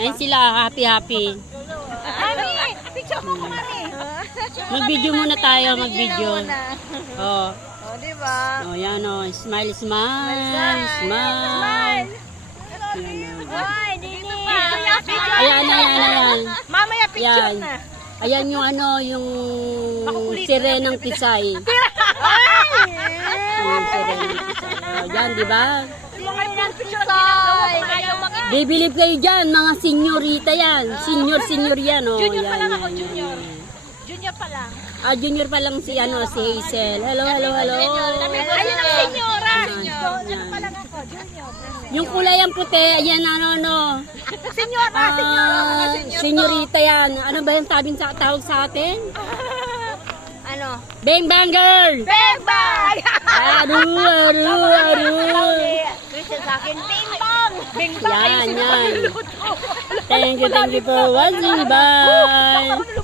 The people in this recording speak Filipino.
Ayan sila, happy. Mami, picture mo ko, Mami. Mag-video muna tayo, mag-video. Oh. Oh, di ba? Oh, yan oh. Smile. Hoy, Dini. Ayan. Mamaya picture Yan. na. Ayan yung yung sirenang Pisay. Yung sirenang Pisay. Oh, yan, di ba? Mga picture na. Bibilib kayo dyan, mga senyorita yan. Senior yan, oh. Junior pa Yan, lang ako, yan, junior. yan. Junior pa lang. Junior pa lang si Hazel. Hello. Ayun ang senyora. Yan. Pa lang ako, junior. Yung kulay ang puti, ayan Senyora. senyorita yan. Ano ba yung tawag sa atin? Ano? Bang bang girl! Bang bang! Aru. Christian sa akin, bing bang! Bing Yan. Thank you for watching. Bye!